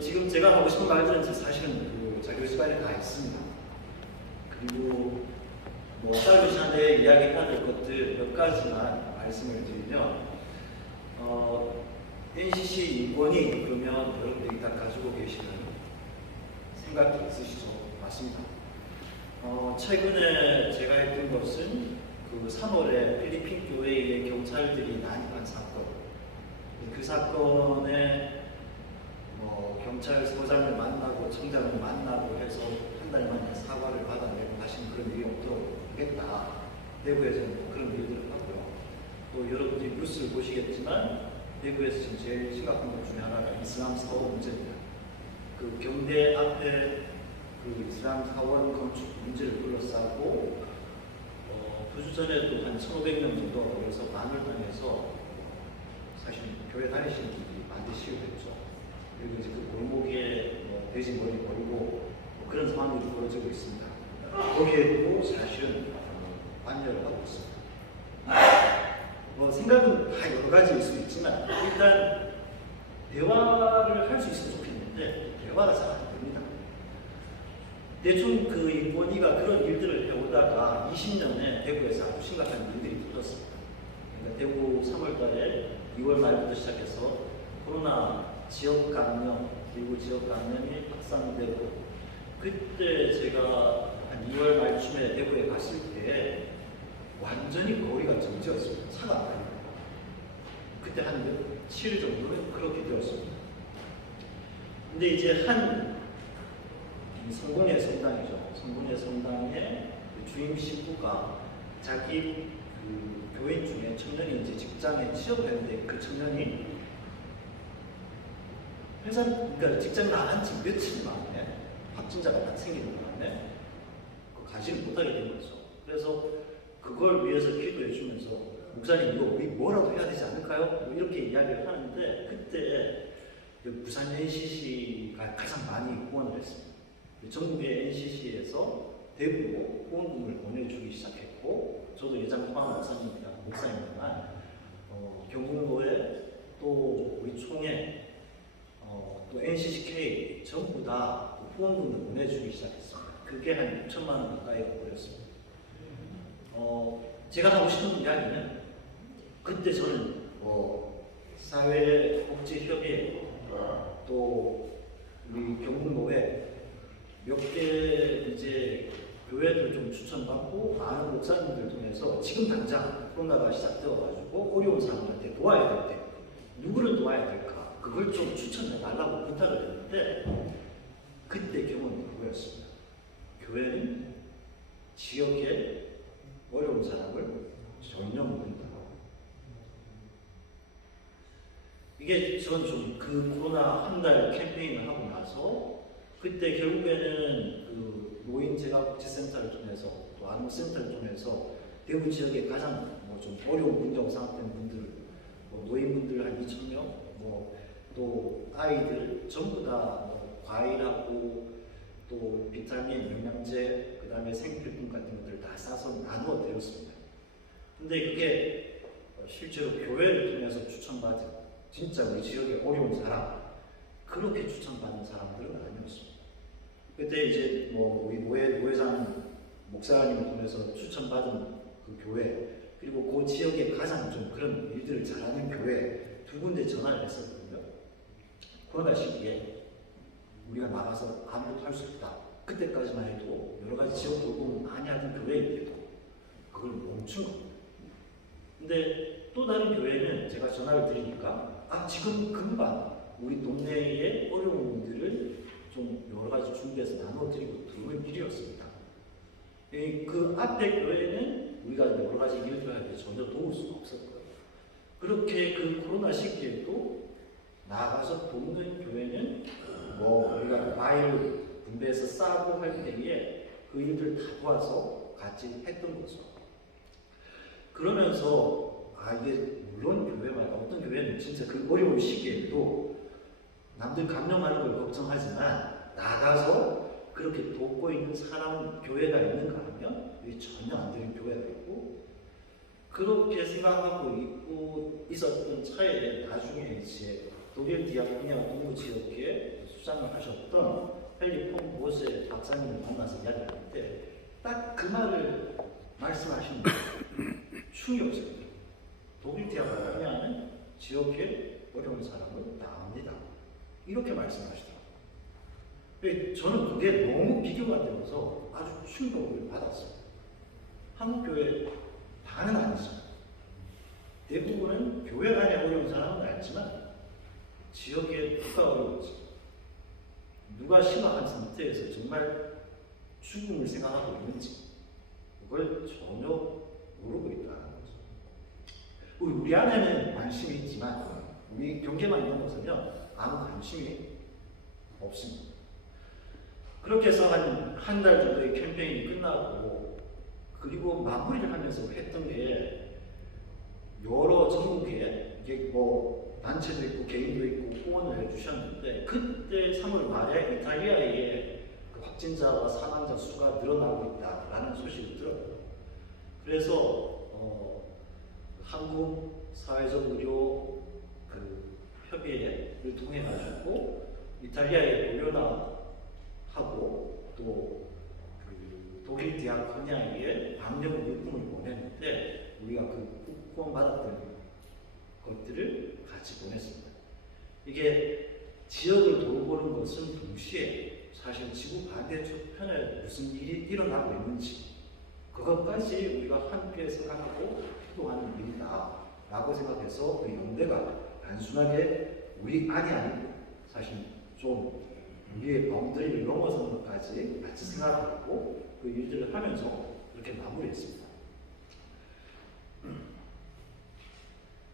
지금 제가 하고 싶은 말들은 사실은 자기 시간에 다 있습니다. 그리고 짧은 시간 내에 이야기해야 될 것들 몇 가지만 말씀을 드리면, NCC 인권이 그러면 여러분들이 다 가지고 계시는 생각이 있으시죠? 맞습니다. 최근에 제가 했던 것은 3월에 필리핀 교회의 경찰들이 난입한 사건, 그 사건에 경찰서장을 만나고 청장을 만나고 해서 한 달 만에 사과를 받아내고 다시는 그런 일이 없도록 하겠다. 대구에서는 그런 일들을 하고요. 또 여러분들이 뉴스를 보시겠지만 대구에서 지금 제일 심각한 것 중에 하나가 이슬람 사원 문제입니다. 경대 앞에 이슬람 사원 건축 문제를 둘러싸고 2주 전에도 한 1,500명 정도가 모여서 만월당에서 사실 교회 다니시는 분들이 반드시 시위했죠. 그리고 이제 그 골목에 돼지 머리 버리고 그런 상황들이 벌어지고 있습니다. 거기에도 사실은 반대를 하고 있습니다. 생각은 다 여러 가지일 수 있지만 일단 대화를 할 수 있으면 좋겠는데 대화가 잘 안 됩니다. 대충 인권위가 그런 일들을 해오다가 20년에 대구에서 아주 심각한 일들이 터졌습니다. 그러니까 대구 3월달에 2월 말부터 시작해서 코로나 지역 감염, 그리고 지역 감염이 확산되고, 그때 제가 한 2월 말쯤에 대구에 갔을 때 완전히 거리가 정지였습니다. 차가 안 다니고. 그때 한 7일 정도 그렇게 되었습니다. 근데 이제 한 성공의 성당이죠. 성공의 성당의 주임 신부가 자기 교인 중에 청년이 이제 직장에 취업을 했는데 그 청년이 그러니까 직장 나간 지 며칠 만에 확진자가 딱 생기는 바람에 가지를 못하게 된 거죠. 그래서 그걸 위해서 기도해 주면서 목사님 이거 우리 뭐라도 해야 되지 않을까요? 이렇게 이야기를 하는데 그때 부산 NCC가 가장 많이 후원을 했습니다. 전국의 NCC에서 대구로 후원금을 보내주기 시작했고, 저도 예장 포함 목사님이지만 경북로에 또 우리 총회 또 NCCK 전부 다 후원금을 보내주기 시작했습니다. 그게 한 6천만 원 가까이 오르였습니다. 제가 하고 싶은 이야기는 그때 저는 사회복지협의회 또 우리 경북로에 몇 개 이제 교회들 좀 추천받고 많은 목사님들 통해서 지금 당장 코로나가 시작되어가지고 어려운 사람들한테 도와야 될 때 누구를 도와야 될까 그걸 좀 추천해 달라고 부탁을 했는데 그때 경험이 그거였습니다. 교회는 지역의 어려운 사람을 전혀 모른다. 이게 저는 좀 코로나 한 달 캠페인을 하고 나서 그때 결국에는 노인 재가복지센터를 통해서 또 안무센터를 통해서 대구 지역에 가장 좀 어려운 문제 상황된 분들, 노인분들 한 2,000명, 또 아이들 전부 다 과일하고 또 비타민, 영양제, 그 다음에 생필품 같은 것들을 다 싸서 나누어 드렸습니다. 근데 그게 실제로 교회를 통해서 추천받은 진짜 우리 지역의 어려운 사람, 그렇게 추천받은 사람들은 아니었습니다. 그때 이제 우리 모회장 목사님을 통해서 추천받은 그 교회, 그리고 그 지역에 가장 좀 그런 일들을 잘하는 교회 두 군데 전화를 했었거든요. 코로나 시기에 우리가 나가서 아무것도 할 수 없다. 그때까지만 해도 여러 가지 지역 돌봄을 많이 하던 교회인데도 그걸 멈춘 겁니다. 근데 또 다른 교회는 제가 전화를 드리니까 지금 금방 우리 동네의 어려운 분들을 좀 여러 가지 준비해서 나눠드리고 들어올 일이었습니다. 그 앞에 교회는 우리가 여러 가지 일들을 할 때 전혀 도울 수가 없었고요. 그렇게 그 코로나 시기에도 나가서 돕는 교회는 우리가 과일 분배해서 싸고 할 때에 그 일들 다 도와서 같이 했던 거죠. 그러면서 이게 물론 교회마다 어떤 교회는 진짜 그 어려운 시기에도 남들 감염하는 걸 걱정하지만 나가서 그렇게 돕고 있는 사람 교회가 있는가 하면 이게 전혀 안 되는 교회가 있고, 그렇게 생각하고 있고 있었던 차에 나중에 이제 독일 디아코니아 동부 지역의 수장 수상을 하셨던 헬리폼 보세 박사님을 만나서 이야기를 하는데 딱 그 말을 말씀하시는 거예요. 충격적이에요. 독일 대학을 하면 지역에 어려운 사람을 낳습니다. 이렇게 말씀하시더라고요. 저는 그게 너무 비교가 되어서 아주 충격을 받았어요. 한국 교회 반은 아니죠. 대부분은 교회 안에 어려운 사람은 알지만 지역에 누가 어려운지, 누가 심각한 상태에서 정말 죽음을 생각하고 있는지 그걸 전혀 모르고 있다는 거죠. 우리 안에는 관심이 있지만 우리 경계만 넘어서면 아무 관심이 없습니다. 그렇게 해서 한 달 정도의 캠페인이 끝나고 그리고 마무리를 하면서 했던 게 여러 전국에 이게 뭐 단체도 있고 개인도 있고 후원을 해주셨는데 그때 3월 말에 이탈리아의 그 확진자와 사망자 수가 늘어나고 있다라는 소식을 들었고요. 그래서 한국 사회적 의료 그 협의회를 통해 가지고 이탈리아의 보려나하고 또 그 독일 대학 코냐에 방역 물품을 보냈는데 우리가 그 후원 받았던 것들을 같이 보냈습니다. 이게 지역을 돌보는 것은 동시에 사실 지구 반대편에 무슨 일이 일어나고 있는지 그것까지 우리가 함께 생각하고 행동하는 일이다 라고 생각해서 그 연대가 단순하게 우리 안이 아니고 사실 좀 우리의 바운더리를 넘어서는 것까지 같이 생각하고 그 일들을 하면서 이렇게 마무리했습니다.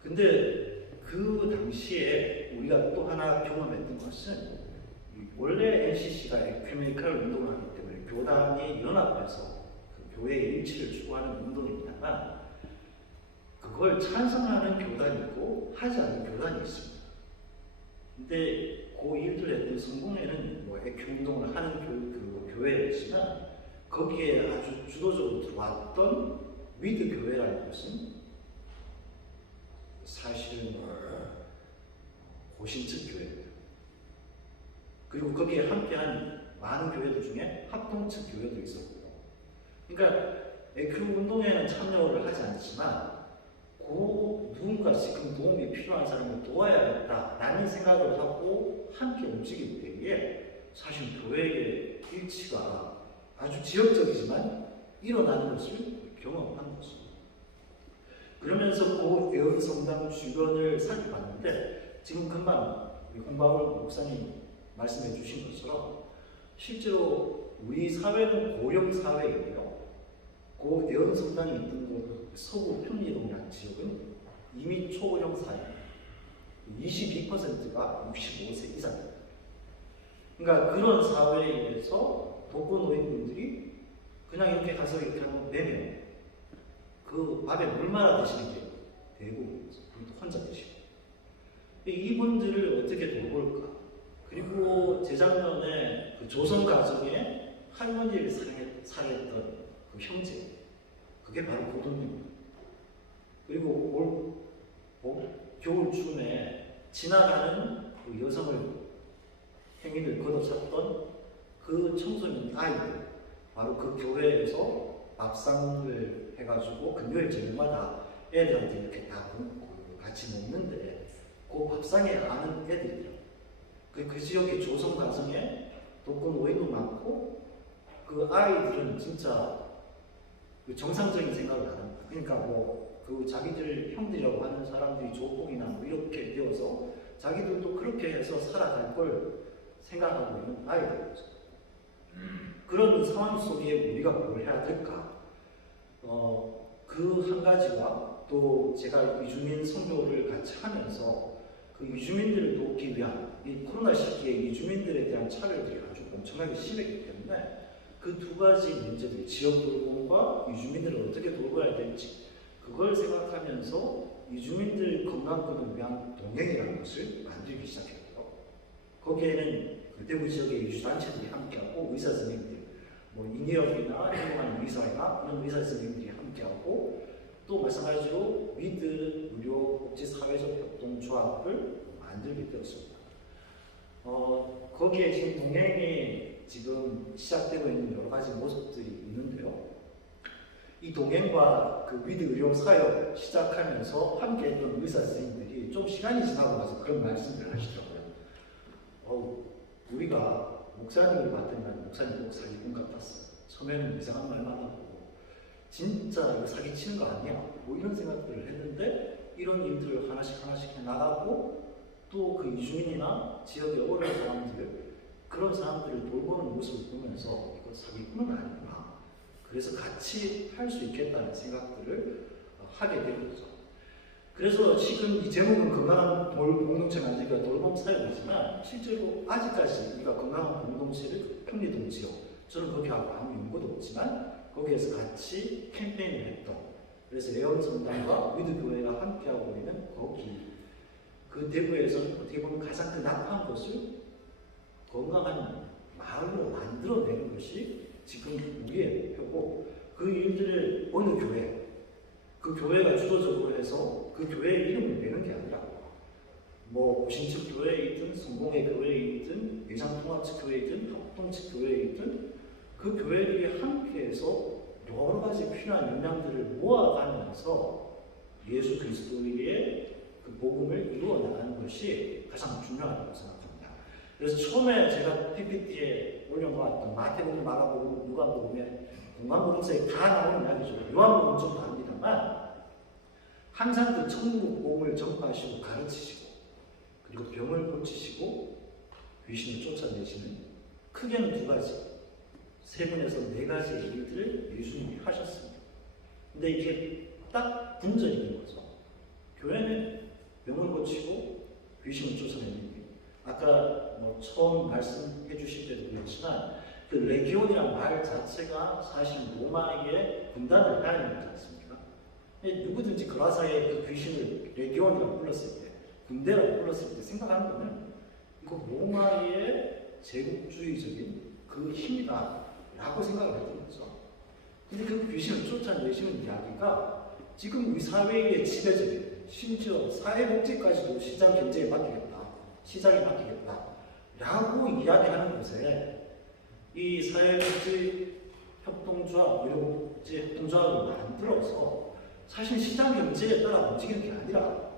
근데 그 당시에 우리가 또 하나 경험했던 것은 원래 NCC가 에큐메니컬 운동을 하기 때문에 교단이 연합해서 그 교회의 일치를 추구하는 운동입니다만 그걸 찬성하는 교단이 있고 하지 않는 교단이 있습니다. 근데 그 일들 했던 성공회는 뭐 에큐 운동을 하는 그 교회였지만 거기에 아주 주도적으로 들어왔던 위드 교회라는 것은 사실은 고신측 교회입니다. 그리고 거기에 함께한 많은 교회들 중에 합동측 교회도 있었고요. 그러니까 에큐 운동에는 참여를 하지 않지만 누군가 지금 도움이 필요한 사람을 도와야겠다라는 생각을 하고 함께 움직일 때에 사실 교회의 일치가 아주 지역적이지만 일어나는 것을 경험한 것입니다. 그러면서 그 애원성당 주변을 살펴봤는데 지금 금방 홍바울 목사님 말씀해 주신 것처럼 실제로 우리 사회는 고령 사회이고요. 그 애원성당이 있던 곳 서구 편리동이라는 지역은 이미 초고령 사회입니다. 22%가 65세 이상입니다. 그러니까 그런 사회에서 독거노인분들이 그냥 이렇게 가서 이렇게 하면 4명 그 밥에 물 말아 드시는 게 대부분 혼자 드시고 이분들을 어떻게 돌볼까? 그리고 재작년에 그 조선 가정에 할머니를 살해했던 그 형제 그게 바로 고동입니다. 그리고 겨울쯤에 지나가는 그 여성을 행위를 거듭했던 그 청소년 아이들 바로 그 교회에서 밥상을 해가지고 금요일 저녁마다 애들한테 이렇게 다 같이 먹는데 그 밥상에 아는 애들이요. 그 지역의 조선 가정에 독거노인도 많고 그 아이들은 진짜 그 정상적인 생각을 안 합니다. 그러니까 뭐 그 자기들 형들이라고 하는 사람들이 조폭이나 뭐 이렇게 되어서 자기들도 그렇게 해서 살아갈 걸 생각하고 있는 아이들이죠. 그런 상황 속에 우리가 뭘 해야 될까? 그 한 가지와 또 제가 이주민 선교를 같이 하면서 그 이주민들을 돕기 위한 이 코로나 시기에 이주민들에 대한 차별들이 아주 엄청나게 심했기 때문에 그 두 가지 문제들, 지역 돌봄과 이주민들을 어떻게 돌봐야 될지 그걸 생각하면서 이주민들 건강권을 위한 동행이라는 것을 만들기 시작했고요. 거기에는 그 대구 지역의 이주단체들이 함께하고 의사 선생님들, 뭐 인이협이나 행동하는 의사나 그런 의사 선생님들이 함께하고 또 마찬가지로 위드 의료 복지 사회적 협동 조합을 만들게 되었습니다. 거기에 지금 동행이 지금 시작되고 있는 여러 가지 모습들이 있는데요. 이 동행과 그 위드 의료 사역 시작하면서 함께 했던 의사 선생님들이 좀 시간이 지나고 나서 그런 말씀을 하시더라고요. 우리가 목사님을 봤더니 목사님 꼭 사기꾼 같았어. 처음에는 이상한 말만 하고 진짜 이거 사기치는 거 아니야? 뭐 이런 생각들을 했는데 이런 일들을 하나씩 해나가고 또 그 이주민이나 지역의 어려운 사람들 그런 사람들을 돌보는 모습을 보면서 이거 사기꾼은 아니구나. 그래서 같이 할 수 있겠다는 생각들을 하게 된 거죠. 그래서 지금 이 제목은 건강한 공동체 만들기가 돌봄 사역이지만 실제로 아직까지 우리가 건강한 공동체를 평리동 지역 저는 거기하고 아무 연고도 없지만 거기에서 같이 캠페인을 했던 그래서 애원 성당과 위드 교회가 함께하고 있는 거기 그 대구에서 어떻게 보면 가장 그 낙한 것을 건강한 마을로 만들어내는 것이 지금 우리의 목표고 그 일들을 어느 교회 그 교회가 주도적으로 해서 그 교회의 이름을 내는 게 아니라 뭐 고신측 교회이든 성공회 교회이든 예장통합측 교회이든 합동측 교회이든 그 교회들이 함께해서 여러 가지 필요한 역량들을 모아가면서 예수 그리스도의 그 복음을 이루어 나가는 것이 가장 중요하다고 생각합니다. 그래서 처음에 제가 PPT에 올려놓았던 마태복음, 마가복음, 누가복음에 공간복음서에 다 나오는 이야기죠. 요한복음은 좀 다릅니다만 항상 그 천국 복음을 전파하시고 가르치시고 그리고 병을 고치시고 귀신을 쫓아내시는 크게는 두 가지, 세 분에서 네 가지의 일들을 예수님이 하셨습니다. 근데 이게 딱 분전이 된 거죠. 교회는 병을 고치고 귀신을 쫓아내는 일. 아까 뭐 처음 말씀해 주실 때도 그렇지만 그 레기온이라는 말 자체가 사실 로마의 군단을 해야 되지 않습니까? 누구든지 그라사의 그 귀신을 레기온이라고 불렀을 때, 군대라고 불렀을 때 생각하는 거는 이거 로마의 제국주의적인 그 힘이다라고 생각을 했던 거죠. 근데 그 귀신을 쫓아내시는 이야기가 지금 우리 사회의 지배적인 심지어 사회복지까지도 시장 경제에 맡기겠다, 시장에 맡기겠다 라고 이야기하는 것에 이 사회복지 협동조합, 의료복지 협동조합을 만들어서 사실 시장 경제에 따라 움직이는 게 아니라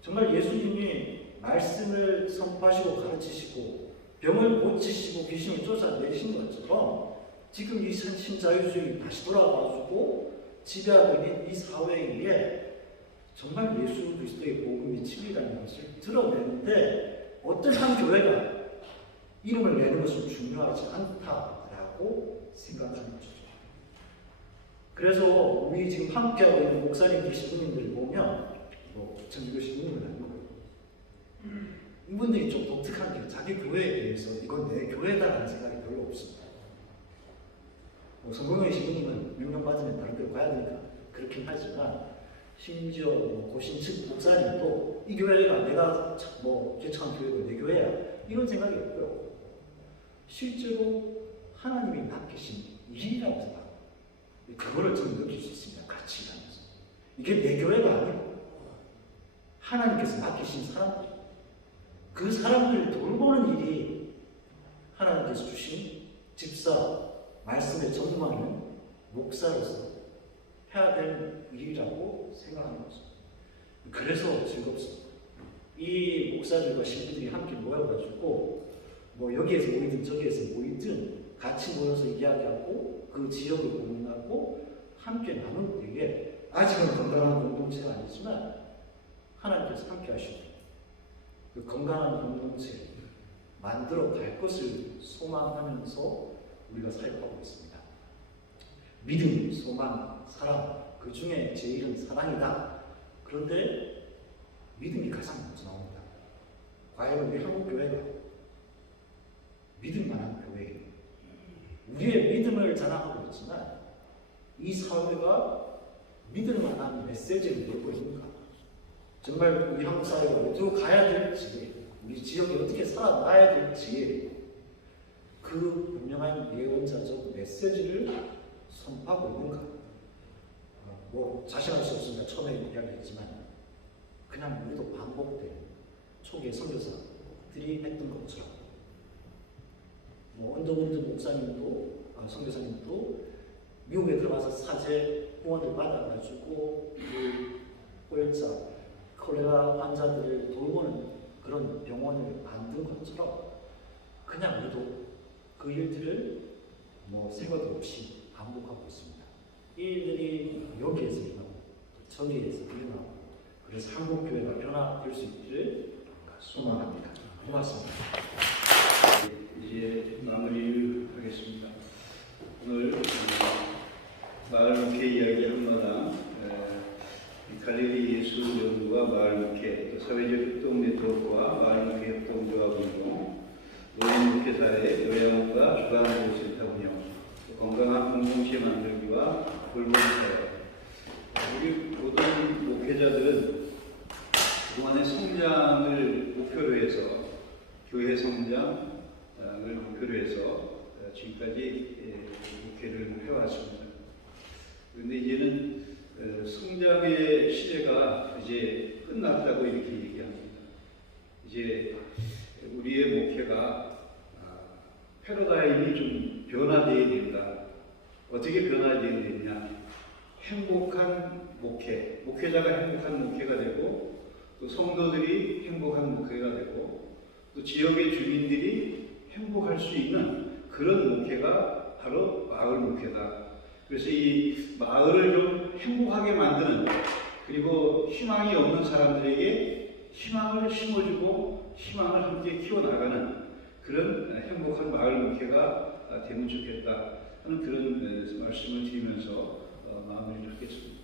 정말 예수님이 말씀을 선포하시고 가르치시고 병을 고치시고 귀신을 쫓아내신 것처럼 지금 이 신자유주의 다시 돌아와가지고 지배하고 있는 이 사회에 정말 예수 그리스도의 복음이 진리라는 것을 드러내는데 어떤 한 교회가 이름을 내는 것은 중요하지 않다라고 생각하는 거죠. 그래서 우리 지금 함께하고 있는 목사님 계시분들 보면 뭐 전주교 신부님은 아니고 이분들이 좀 독특한 게 자기 교회에 대해서 이건 내 교회다라는 생각이 별로 없습니다. 뭐 성공회 신부님은 명령받으면 다른 데로 가야 되니까 그렇긴 하지만 심지어 뭐 고신측 목사님도 이 교회가 내가 뭐 개척한 교회고 내 교회야 이런 생각이 없고요. 실제로 하나님이 맡기신 일이라고 생각합니다. 그거를 좀 느낄 수 있습니다. 같이 일하면서. 이게 내 교회가 아니고 하나님께서 맡기신 사람들 그 사람들을 돌보는 일이 하나님께서 주신 집사, 말씀에 전무하는 목사로서 해야 될 일이라고 생각하는 거죠. 그래서 즐겁습니다. 이 목사들과 신부들이 함께 모여가지고 뭐 여기에서 모이든 저기에서 모이든 같이 모여서 이야기하고 그 지역을 고민하고 함께 나누는 되게 아직은 건강한 공동체가 아니지만 하나님께서 함께 하시고 그 건강한 공동체 만들어 갈 것을 소망하면서 우리가 사역하고 있습니다. 믿음, 소망, 사랑 그 중에 제일은 사랑이다. 그런데 믿음이 가장 먼저 나옵니다. 과연 우리 한국교회가 믿을 만한 교회예요. 우리의 믿음을 자랑하고 있지만 이 사회가 믿을 만한 메시지를 내고 있는가? 정말 우리 한국 사회가 어디로 가야 될지, 우리 지역이 어떻게 살아나야 될지 그 분명한 예언자적 메시지를 선포하고 있는가? 뭐 자신할 수 없으니까 처음에 이야기했지만 그냥 우리도 반복된 초기의 선교사들이 했던 것처럼 뭐 언더우드 목사님도 선교사님도 미국에 들어가서 사제 후원을 받아가지고 그 고혈자, 콜레라 환자들을 돌보는 그런 병원을 만든 것처럼 그냥 우리도 그 일들을 뭐 생각 없이 반복하고 있습니다. 이 일들이 여기에서 일어나고 저기에서 일어나고 그래서 한국교회가 변화될 수 있기를 소망합니다. 고맙습니다. 이제 마무리를 하겠습니다. 오늘 마을 목회 이야기 한마당 갈릴리 예수 연구와 마을 목회, 또 사회적 협동 네트워크와 마을 목회 협동조합 운동, 노인 목회사의 요양원과 주간보호센터 운영, 건강한 공동체 만들기와 돌봄 사회. 우리 모든 목회자들은 그동안의 성장을 목표로 해서 교회 성장을 목표로 해서 지금까지 목회를 해왔습니다. 그런데 이제는 성장의 시대가 이제 끝났다고 이렇게 얘기합니다. 이제 우리의 목회가 패러다임이 좀 변화되어야 된다. 어떻게 변화되어야 되느냐? 행복한 목회, 목회자가 행복한 목회가 되고, 또 성도들이 행복한 목회가 되고, 또 지역의 주민들이 행복할 수 있는 그런 목회가 바로 마을 목회다. 그래서 이 마을을 좀 행복하게 만드는, 그리고 희망이 없는 사람들에게 희망을 심어주고 희망을 함께 키워나가는 그런 행복한 마을 목회가 되면 좋겠다 하는 그런 말씀을 드리면서 마무리를 하겠습니다.